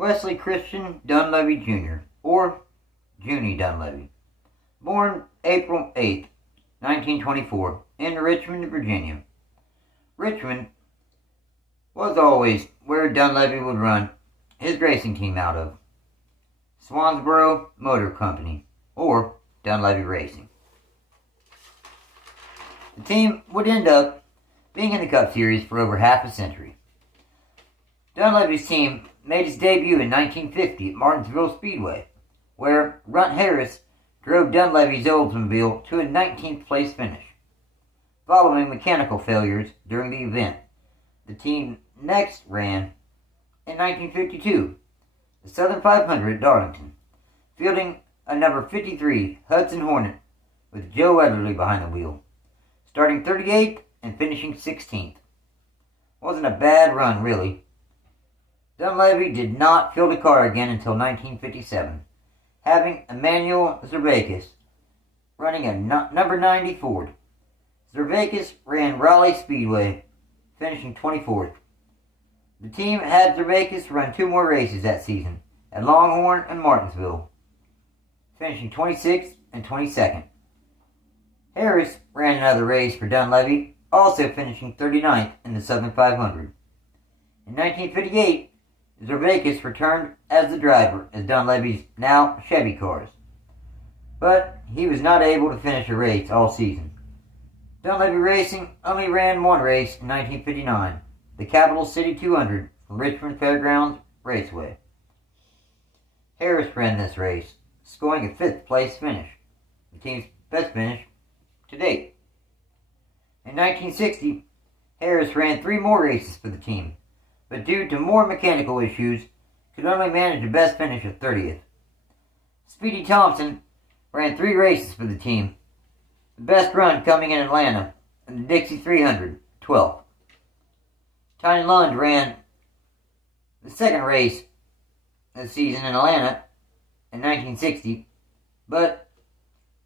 Wesley Christian Donlavey Jr., or Junie Donlavey, born April 8, 1924, in Richmond, Virginia. Richmond was always where Donlavey would run his racing team out of. Swansboro Motor Company, or Donlavey Racing. The team would end up being in the Cup Series for over half a century. Donlavey's team made its debut in 1950 at Martinsville Speedway, where Runt Harris drove Donlavey's Oldsmobile to a 19th place finish. Following mechanical failures during the event, the team next ran in 1952 the Southern 500 at Darlington, fielding a number 53 Hudson Hornet with Joe Weatherly behind the wheel, starting 38th and finishing 16th. Wasn't a bad run, really. Donlavey did not field a car again until 1957, having Emmanuel Zervakis running a number 90 Ford. Zervakis ran Raleigh Speedway, finishing 24th. The team had Zervakis run two more races that season, at Longhorn and Martinsville, finishing 26th and 22nd. Harris ran another race for Donlavey, also finishing 39th in the Southern 500. In 1958, Zervakis returned as the driver as Donlavey's now Chevy cars, but he was not able to finish a race all season. Donlavey Racing only ran one race in 1959, the Capital City 200 from Richmond Fairgrounds Raceway. Harris ran this race, scoring a 5th place finish, the team's best finish to date. In 1960, Harris ran 3 more races for the team, but due to more mechanical issues, could only manage a best finish of 30th. Speedy Thompson ran 3 races for the team, the best run coming in Atlanta, in the Dixie 300, 12th. Tiny Lund ran the second race of the season in Atlanta in 1960, but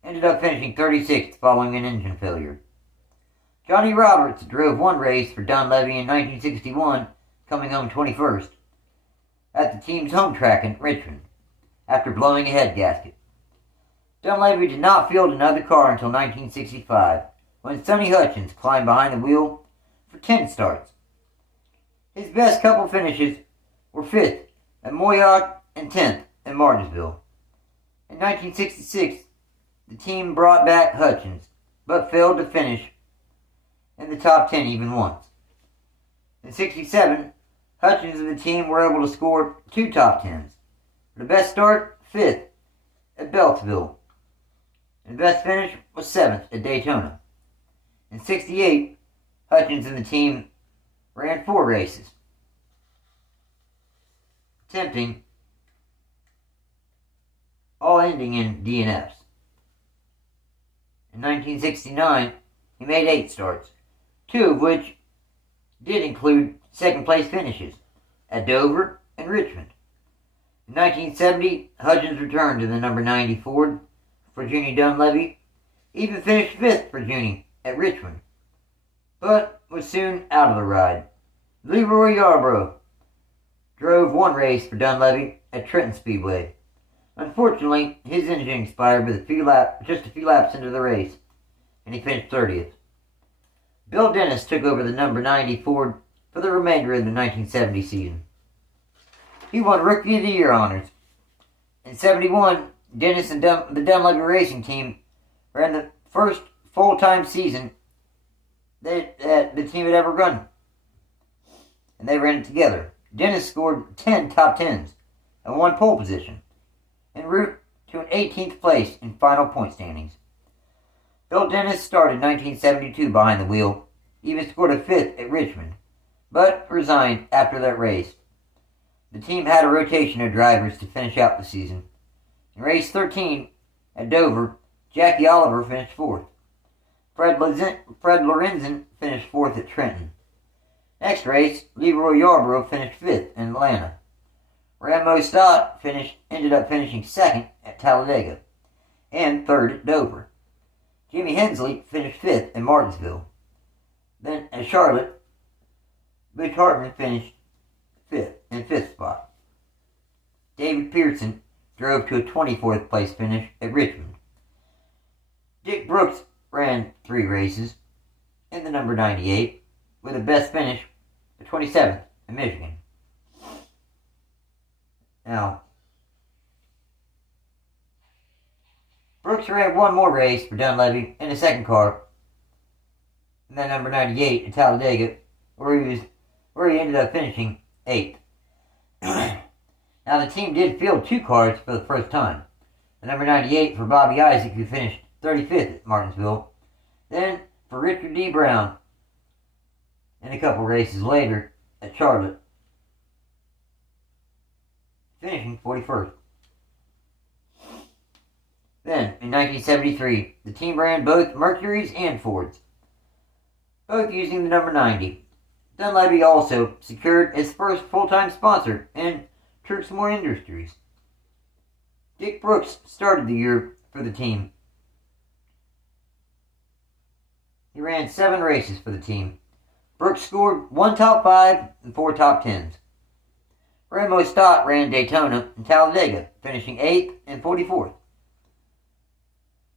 ended up finishing 36th following an engine failure. Johnny Roberts drove one race for Donlavey in 1961, coming home 21st, at the team's home track in Richmond, after blowing a head gasket. Donlavey did not field another car until 1965, when Sonny Hutchins climbed behind the wheel for 10 starts. His best couple finishes were 5th at Moyock and 10th at Martinsville. In 1966, the team brought back Hutchins, but failed to finish in the top 10 even once. In 67, Hutchins and the team were able to score 2 top 10s. The best start, 5th at Beltsville. And the best finish was 7th at Daytona. In 68, Hutchins and the team ran 4 races, attempting, all ending in DNFs. In 1969, he made 8 starts, 2 of which did include second place finishes at Dover and Richmond. In 1970, Hutchins returned to the number 90 Ford for Junie Donlavey, even finished 5th for Junie at Richmond, but was soon out of the ride. Leroy Yarborough drove one race for Donlavey at Trenton Speedway. Unfortunately, his engine expired with just a few laps into the race, and he finished 30th. Bill Dennis took over the number 90 Ford for the remainder of the 1970 season. He won Rookie of the Year honors. In 71, Dennis and the Donlavey Racing team ran the first full-time season that the team had ever run, and they ran it together. Dennis scored 10 top 10s and 1 pole position, en route to an 18th place in final point standings. Bill Dennis started 1972 behind the wheel, even scored a 5th at Richmond, but resigned after that race. The team had a rotation of drivers to finish out the season. In race 13 at Dover, Jackie Oliver finished 4th. Fred Lorenzen finished 4th at Trenton. Next race, Leroy Yarborough finished 5th in Atlanta. Ramo Stott ended up finishing 2nd at Talladega and 3rd at Dover. Jimmy Hensley finished 5th in Martinsville. Then at Charlotte, Butch Hartman finished 5th spot. Pearson drove to a 24th place finish at Richmond. Dick Brooks ran 3 races in the number 98 with a best finish of 27th in Michigan. Now, Brooks ran one more race for Donlavey in the second car, in that number 98 at Talladega, where he ended up finishing 8th. Now, the team did field 2 cars for the first time. The number 98 for Bobby Isaac, who finished 35th at Martinsville. Then for Richard D. Brown, and a couple races later at Charlotte, finishing 41st. Then, in 1973, the team ran both Mercuries and Fords, both using the number 90. Donlavey also secured his first full-time sponsor in Truxmore Industries. Dick Brooks started the year for the team. He ran 7 races for the team. Brooks scored 1 top 5 and 4 top 10s. Remo Stott ran Daytona and Talladega, finishing 8th and 44th.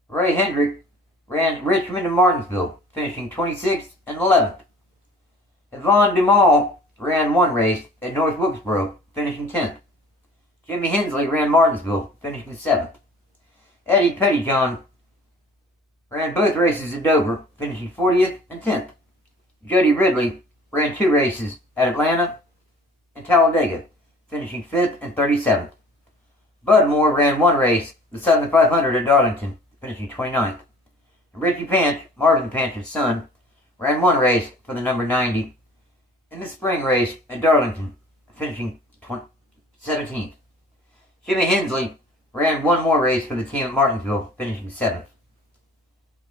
Ray Hendrick ran Richmond and Martinsville, finishing 26th and 11th. Yvonne Dumas ran 1 race at North Wilkesboro, finishing 10th. Jimmy Hensley ran Martinsville, finishing 7th. Eddie Pettyjohn ran both races at Dover, finishing 40th and 10th. Jody Ridley ran 2 races at Atlanta and Talladega, finishing 5th and 37th. Bud Moore ran 1 race, the Southern 500 at Darlington, finishing 29th. And Richie Panch, Marvin Panch's son, ran 1 race for the number 90 in the spring race at Darlington, finishing 17th. Jimmy Hensley ran 1 more race for the team at Martinsville, finishing 7th.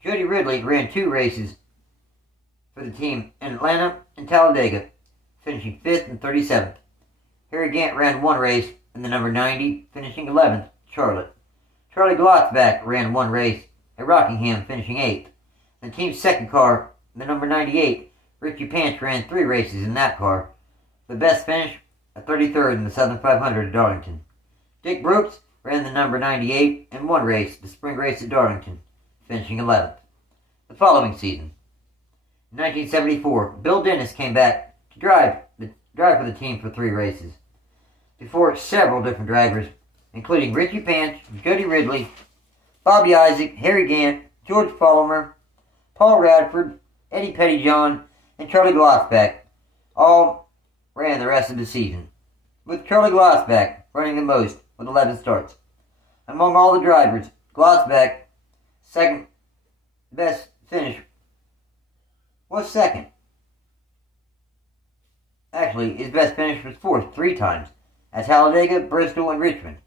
Jody Ridley ran 2 races for the team in Atlanta and Talladega, finishing 5th and 37th. Harry Gant ran 1 race in the number 90, finishing 11th, Charlotte. Charlie Glotzback ran 1 race at Rockingham, finishing 8th. The team's second car, the number 98, Richie Panch ran 3 races in that car. The best finish, a 33rd in the Southern 500 at Darlington. Dick Brooks ran the number 98 in 1 race, the spring race at Darlington, finishing 11th. The following season, in 1974, Bill Dennis came back to drive for the team for 3 races, before several different drivers, including Richie Panch, Jody Ridley, Bobby Isaac, Harry Gant, George Follimer, Paul Radford, Eddie Pettyjohn, and Charlie Glotzback, all ran the rest of the season, with Charlie Glotzback running the most with 11 starts. Among all the drivers, Glotzback's second best finish was 2nd. Actually, his best finish was 4th 3 times, at Talladega, Bristol, and Richmond.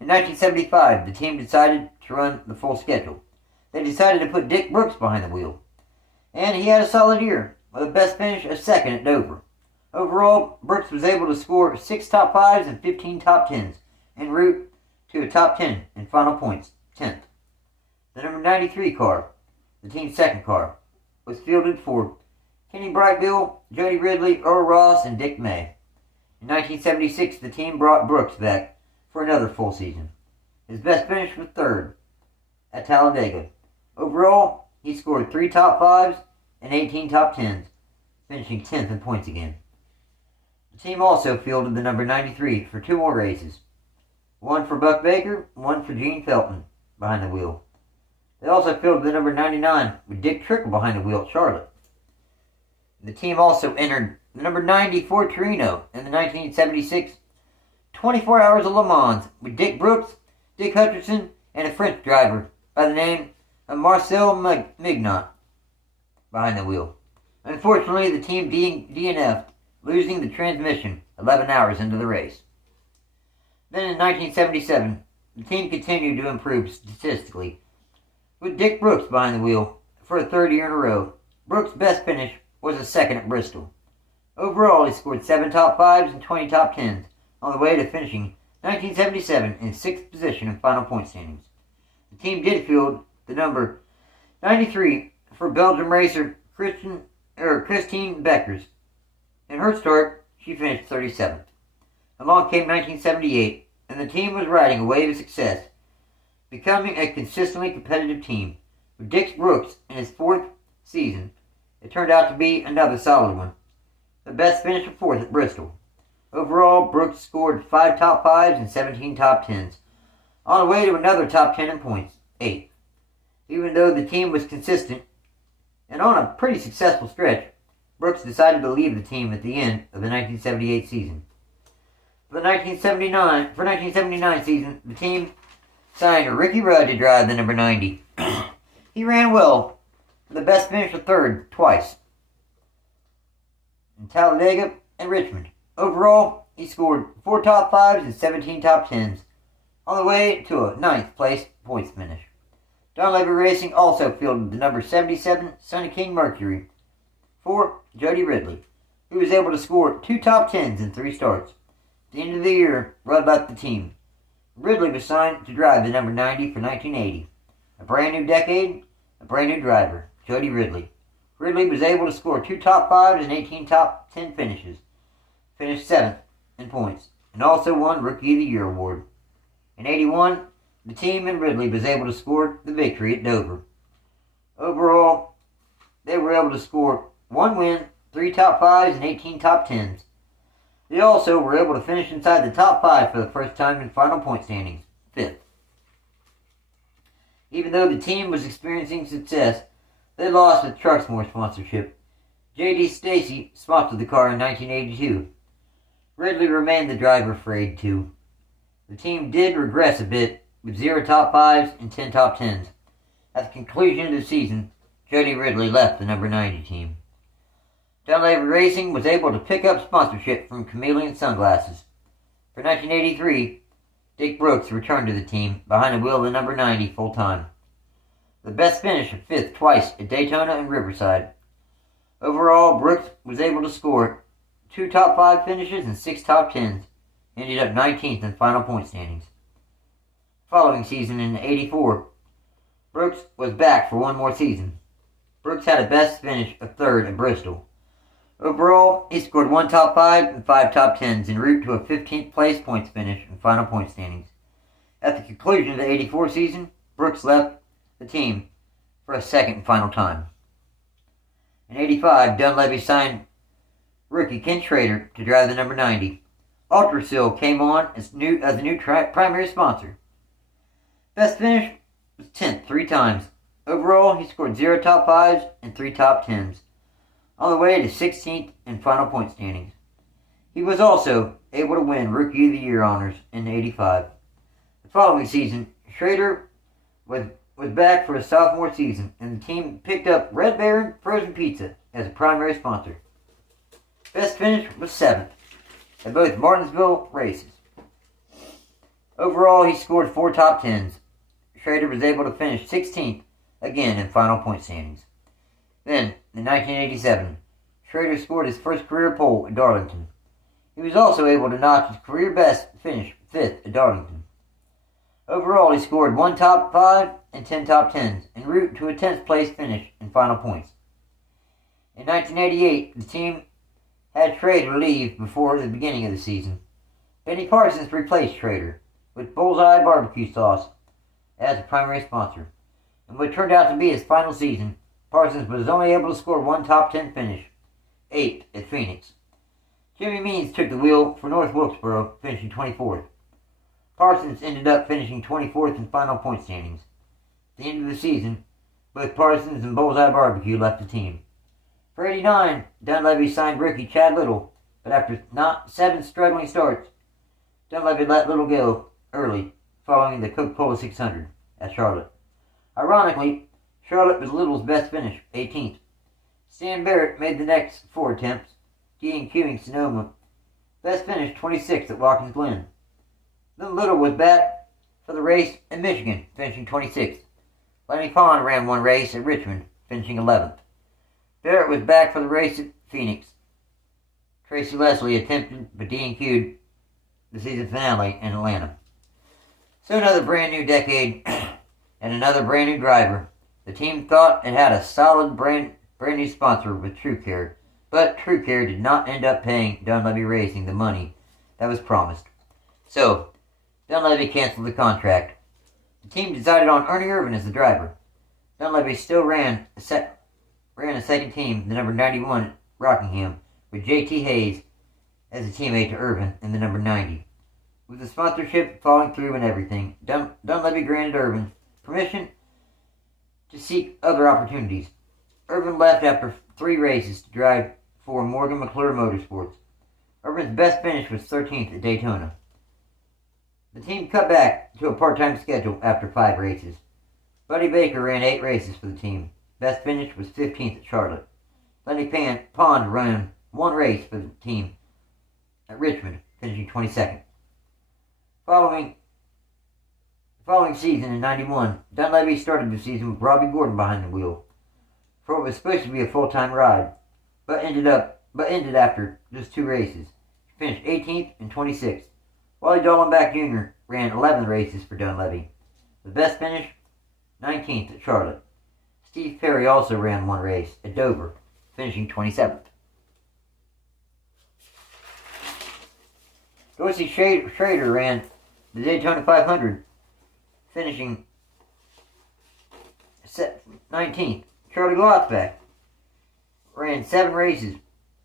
In 1975, the team decided to run the full schedule. They decided to put Dick Brooks behind the wheel, and he had a solid year, with a best finish of 2nd at Dover. Overall, Brooks was able to score 6 top 5s and 15 top 10s, en route to a top 10 in final points, 10th. The number 93 car, the team's second car, was fielded for Kenny Brightville, Jody Ridley, Earl Ross, and Dick May. In 1976, the team brought Brooks back for another full season. His best finish was 3rd at Talladega. Overall, he scored 3 top 5s and 18 top 10s, finishing 10th in points again. The team also fielded the number 93 for 2 more races. 1 for Buck Baker, 1 for Gene Felton behind the wheel. They also fielded the number 99 with Dicktrickle behind the wheel at Charlotte. The team also entered the number 90 Ford Torino in the 1976 24 Hours of Le Mans with Dick Brooks, Dick Hutcherson, and a French driver by the name of Marcel Mignot behind the wheel. Unfortunately, the team DNF'd, losing the transmission 11 hours into the race. Then in 1977, the team continued to improve statistically, with Dick Brooks behind the wheel for a 3rd year in a row. Brooks' best finish was a 2nd at Bristol. Overall, he scored 7 top 5s and 20 top 10s, on the way to finishing 1977 in 6th position in final point standings. The team did field the number 93 for Belgium racer Christine Beckers. In her start, she finished 37th. Along came 1978, and the team was riding a wave of success, becoming a consistently competitive team. With Dick Brooks in his 4th season, it turned out to be another solid one. The best finish of 4th at Bristol. Overall, Brooks scored 5 top 5s and 17 top 10s, on the way to another top 10 in points, 8th. Even though the team was consistent and on a pretty successful stretch, Brooks decided to leave the team at the end of the 1978 season. For the 1979 season, the team signed Ricky Rudd to drive the number 90. He ran well, with the best finish of 3rd twice, in Talladega and Richmond. Overall, he scored 4 top 5s and 17 top 10s, on the way to a 9th place points finish. Donlavey Racing also fielded the number 77 Sonny King Mercury for Jody Ridley, who was able to score 2 top 10s in 3 starts. At the end of the year, Rudd left the team. Ridley was signed to drive the number 90 for 1980. A brand new decade, a brand new driver, Jody Ridley. Ridley was able to score 2 top 5s and 18 top 10 finishes, finished 7th in points, and also won Rookie of the Year award. In 81, the team and Ridley was able to score the victory at Dover. Overall, they were able to score 1 win, 3 top 5s, and 18 top 10s. They also were able to finish inside the top 5 for the first time in final point standings, 5th. Even though the team was experiencing success, they lost the Truxmore sponsorship. J.D. Stacy sponsored the car in 1982. Ridley remained the driver for 82. The team did regress a bit, with 0 top 5s and 10 top 10s. At the conclusion of the season, Jody Ridley left the number 90 team. Donlavey Racing was able to pick up sponsorship from Chameleon Sunglasses. For 1983, Dick Brooks returned to the team behind the wheel of the number 90 full-time. The best finish of 5th twice at Daytona and Riverside. Overall, Brooks was able to score 2 top 5 finishes and 6 top 10s, and ended up 19th in final point standings. Following season in 84, Brooks was back for one more season. Brooks had a best finish of 3rd at Bristol. Overall, he scored 1 top 5 and 5 top 10s en route to a 15th place points finish in final point standings. At the conclusion of the 84 season, Brooks left the team for a 2nd and final time. In 85, Donlavey signed rookie Ken Schrader to drive the number 90. Autoracing came on as the new primary sponsor. Best finish was 10th 3 times. Overall, he scored 0 top 5s and 3 top 10s, on the way to 16th in final point standings. He was also able to win Rookie of the Year honors in 85. The following season, Schrader was back for his sophomore season, and the team picked up Red Baron Frozen Pizza as a primary sponsor. Best finish was 7th at both Martinsville races. Overall, he scored 4 top 10s. Schrader was able to finish 16th again in final point standings. Then, in 1987, Schrader scored his first career pole at Darlington. He was also able to notch his career best finish 5th at Darlington. Overall, he scored 1 top 5 and 10 top 10s, en route to a 10th place finish in final points. In 1988, the team had Schrader leave before the beginning of the season. Benny Parsons replaced Schrader with Bullseye Barbecue Sauce as a primary sponsor. In what turned out to be his final season, Parsons was only able to score 1 top 10 finish, 8th at Phoenix. Jimmy Means took the wheel for North Wilkesboro, finishing 24th. Parsons ended up finishing 24th in final point standings. At the end of the season, both Parsons and Bullseye Barbecue left the team. For 89, Donlavey signed rookie Chad Little, but after 7 struggling starts, Donlavey let Little go early, following the Coca-Cola 600 at Charlotte. Ironically, Charlotte was Little's best finish, 18th. Stan Barrett made the next 4 attempts, DNQing Sonoma. Best finish, 26th at Watkins Glen. Then Little was back for the race in Michigan, finishing 26th. Lenny Pond ran 1 race at Richmond, finishing 11th. Barrett was back for the race at Phoenix. Tracy Leslie attempted but DNQ'd the season finale in Atlanta. So another brand new decade and another brand new driver. The team thought it had a solid brand new sponsor with TrueCare, but TrueCare did not end up paying Donlavey Racing the money that was promised. So, Donlavey canceled the contract. The team decided on Ernie Irvin as the driver. Donlavey still ran a second team, the number 91 at Rockingham, with J.T. Hayes as a teammate to Irvin in the number 90. With the sponsorship falling through and everything, Donlavey granted Irvin permission to seek other opportunities. Irvin left after 3 races to drive for Morgan McClure Motorsports. Irvin's best finish was 13th at Daytona. The team cut back to a part-time schedule after 5 races. Buddy Baker ran 8 races for the team. Best finish was 15th at Charlotte. Lenny Pond ran 1 race for the team at Richmond, finishing 22nd. Following season in 91, Donlavey started the season with Robbie Gordon behind the wheel for what was supposed to be a full-time ride, but ended after just 2 races. He finished 18th and 26th. Wally Dallenbach Jr. ran 11 races for Donlavey. The best finish, 19th at Charlotte. Steve Perry also ran 1 race at Dover, finishing 27th. Dorsey Schrader ran the Daytona 500, finishing 19th. Charlie Glotzback ran 7 races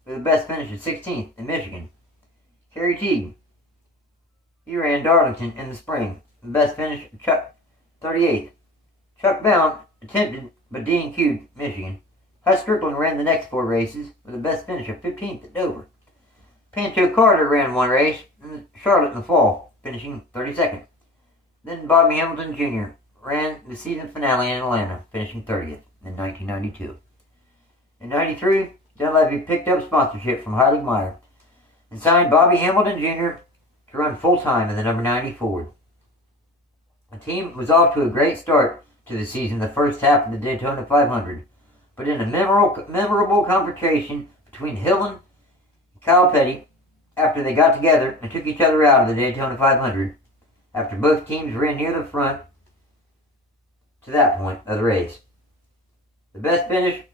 with the best finish of 16th in Michigan. Kerry Teague, he ran Darlington in the spring. The best finish of 38th. Chuck Bound attempted but DNQ'd Michigan. Huss Strickland ran the next 4 races with the best finish of 15th at Dover. Panto Carter ran 1 race in Charlotte in the fall, finishing 32nd. Then Bobby Hamilton Jr. ran the season finale in Atlanta, finishing 30th in 1992. In 93, Donlavey picked up sponsorship from Heilig Meyer and signed Bobby Hamilton Jr. to run full-time in the number 90 Ford. The team was off to a great start to the season the first half of the Daytona 500, but in a memorable confrontation between Hillen and Kyle Petty after they got together and took each other out of the Daytona 500, after both teams ran near the front to that point of the race. The best finish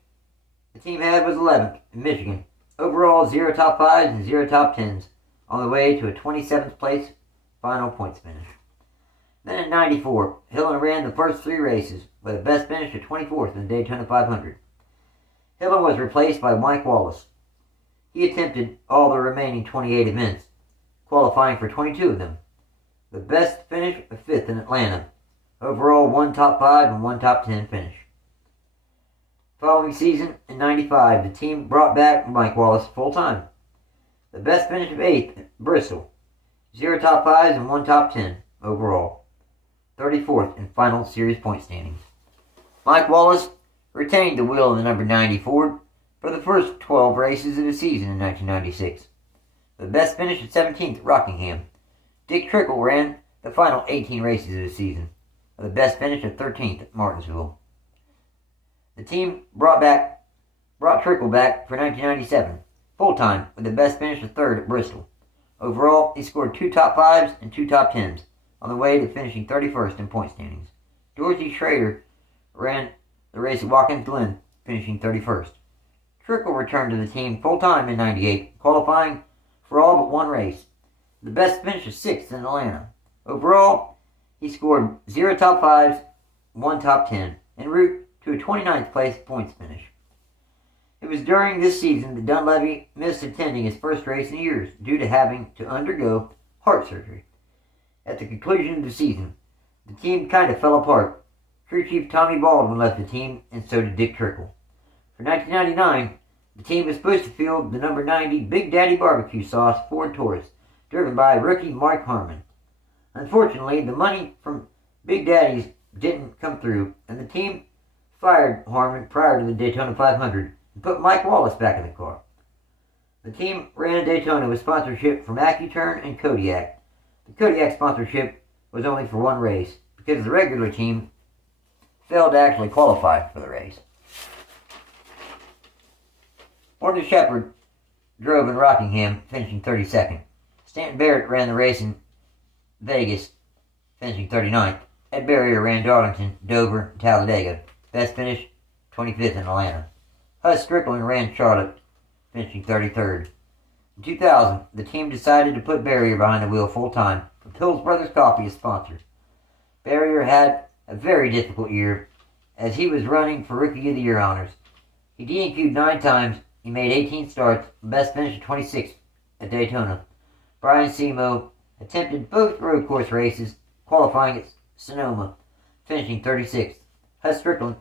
the team had was 11th in Michigan. Overall, 0 top 5s and 0 top 10s, on the way to a 27th place final points finish. Then in 94, Hillen ran the first 3 races with a best finish of 24th in the Daytona 500. Hillen was replaced by Mike Wallace. He attempted all the remaining 28 events, qualifying for 22 of them. The best finish was 5th in Atlanta. Overall, 1 top 5 and 1 top 10 finish. Following season, in 95, the team brought back Mike Wallace full-time. The best finish of 8th at Bristol. 0 top 5s and 1 top 10 overall. 34th in final series point standings. Mike Wallace retained the wheel of the number 90 Ford for the first 12 races of the season in 1996. The best finish at 17th at Rockingham. Dicktrickle ran the final 18 races of the season, with the best finish at 13th at Martinsville. The team brought Trickle back for 1997, full-time, with the best finish of 3rd at Bristol. Overall, he scored 2 top 5s and 2 top 10s, on the way to finishing 31st in point standings. Dorsey Schrader ran the race at Watkins Glen, finishing 31st. Trickle returned to the team full-time in 98, qualifying for all but 1 race. The best finish is 6th in Atlanta. Overall, he scored 0 top 5s, 1 top 10, en route to a 29th place points finish. It was during this season that Donlavey missed attending his first race in years due to having to undergo heart surgery. At the conclusion of the season, the team kind of fell apart. Crew Chief Tommy Baldwin left the team, and so did Dicktrickle. For 1999, the team was supposed to field the number 90 Big Daddy Barbecue Sauce Ford Taurus, driven by rookie Mark Harmon. Unfortunately, the money from Big Daddy's didn't come through, and the team fired Harmon prior to the Daytona 500 and put Mike Wallace back in the car. The team ran Daytona with sponsorship from AccuTurn and Kodiak. The Kodiak sponsorship was only for 1 race because the regular team failed to actually qualify for the race. Morton Shepard drove in Rockingham, finishing 32nd. Stanton Barrett ran the race in Vegas, finishing 39th. Ed Berrier ran Darlington, Dover, and Talladega. Best finish, 25th in Atlanta. Huss Strickland ran Charlotte, finishing 33rd. In 2000, the team decided to put Berrier behind the wheel full-time for Hills Brothers Coffee as sponsor. Barrier had a very difficult year as he was running for Rookie of the Year honors. He DNQ'd 9 times. He made 18 starts, best finish of 26th at Daytona. Brian Semo attempted both road course races, qualifying at Sonoma, finishing 36th. Hus Strickland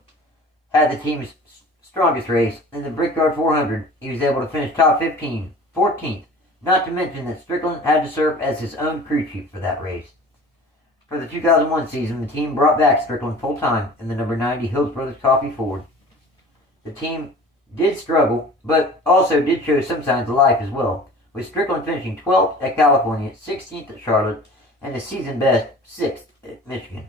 had the team's strongest race. In the Brickyard 400, he was able to finish top 15, 14th, not to mention that Strickland had to serve as his own crew chief for that race. For the 2001 season, the team brought back Strickland full-time in the number 90 Hills Brothers Coffee Ford. The team did struggle, but also did show some signs of life as well, with Strickland finishing 12th at California, 16th at Charlotte, and the season best 6th at Michigan.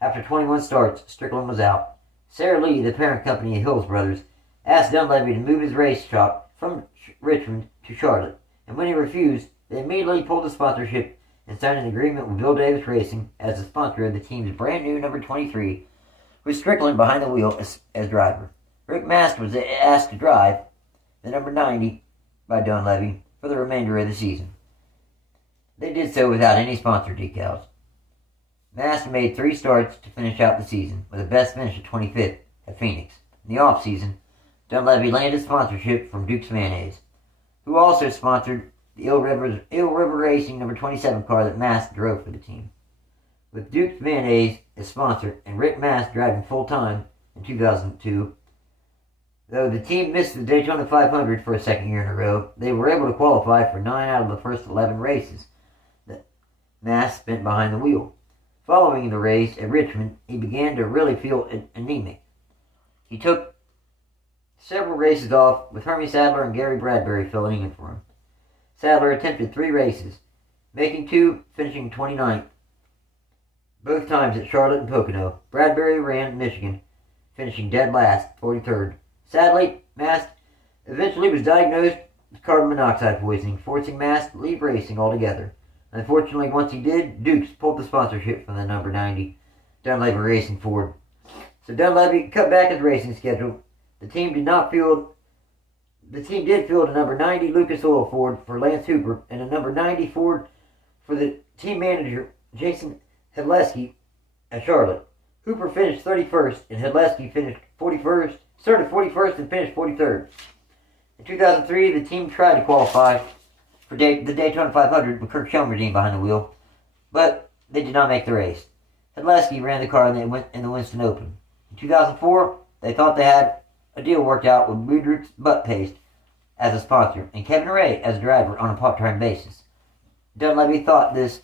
After 21 starts, Strickland was out. Sarah Lee, the parent company of Hills Brothers, asked Donlavey to move his race shop from Richmond to Charlotte, and when he refused, they immediately pulled the sponsorship and signed an agreement with Bill Davis Racing as the sponsor of the team's brand new number 23, with Strickland behind the wheel as driver. Rick Mast was asked to drive the number 90 by Donlavey for the remainder of the season. They did so without any sponsor decals. Mast made 3 starts to finish out the season, with a best finish of 25th at Phoenix. In the off-season, Donlavey landed sponsorship from Duke's Mayonnaise, who also sponsored the Eel River Racing number 27 car that Mast drove for the team. With Duke's Mayonnaise as sponsor and Rick Mast driving full-time in 2002, though the team missed the Daytona 500 for a second year in a row, they were able to qualify for 9 out of the first 11 races that Mast spent behind the wheel. Following the race at Richmond, he began to really feel anemic. He took several races off, with Hermie Sadler and Gary Bradbury filling in for him. Sadler attempted 3 races, making 2, finishing 29th, both times at Charlotte and Pocono. Bradbury ran Michigan, finishing dead last, 43rd. Sadly, Mast eventually was diagnosed with carbon monoxide poisoning, forcing Mast to leave racing altogether. Unfortunately, once he did, Dukes pulled the sponsorship from the number 90 Donlavey Racing Ford. So Donlavey cut back his racing schedule. The team did field a number 90 Lucas Oil Ford for Lance Hooper and a number 90 Ford for the team manager Jason Hedleski at Charlotte. Hooper finished 31st and Hedleski finished 41st, started 41st and finished 43rd. In 2003, the team tried to qualify for the Daytona 500 with Kirk Shelmerdine behind the wheel, but they did not make the race. Hedleski ran the car in the Winston Open. In 2004, they thought they had a deal worked out with Woodruff's Butt Paste as a sponsor and Kevin Ray as a driver on a part-time basis. Donlavey thought this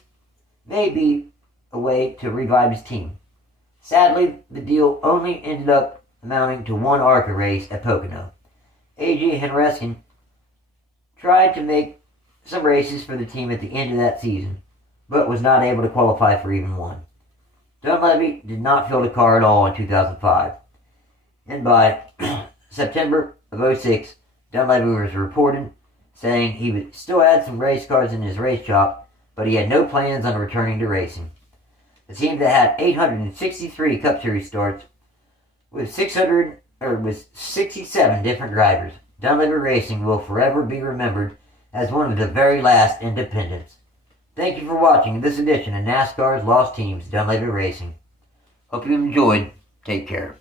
may be a way to revive his team. Sadly, the deal only ended up amounting to 1 ARCA race at Pocono. A.J. Henreskin tried to make some races for the team at the end of that season, but was not able to qualify for even one. Donlavey did not field a car at all in 2005, and by September of 06, Donlavey was reported saying he would still had some race cars in his race shop, but he had no plans on returning to racing. The team that had 863 Cup Series starts with 67 different drivers, Donlavey Racing will forever be remembered as one of the very last independents. Thank you for watching this edition of NASCAR's Lost Teams, Donlavey Racing. Hope you enjoyed. Take care.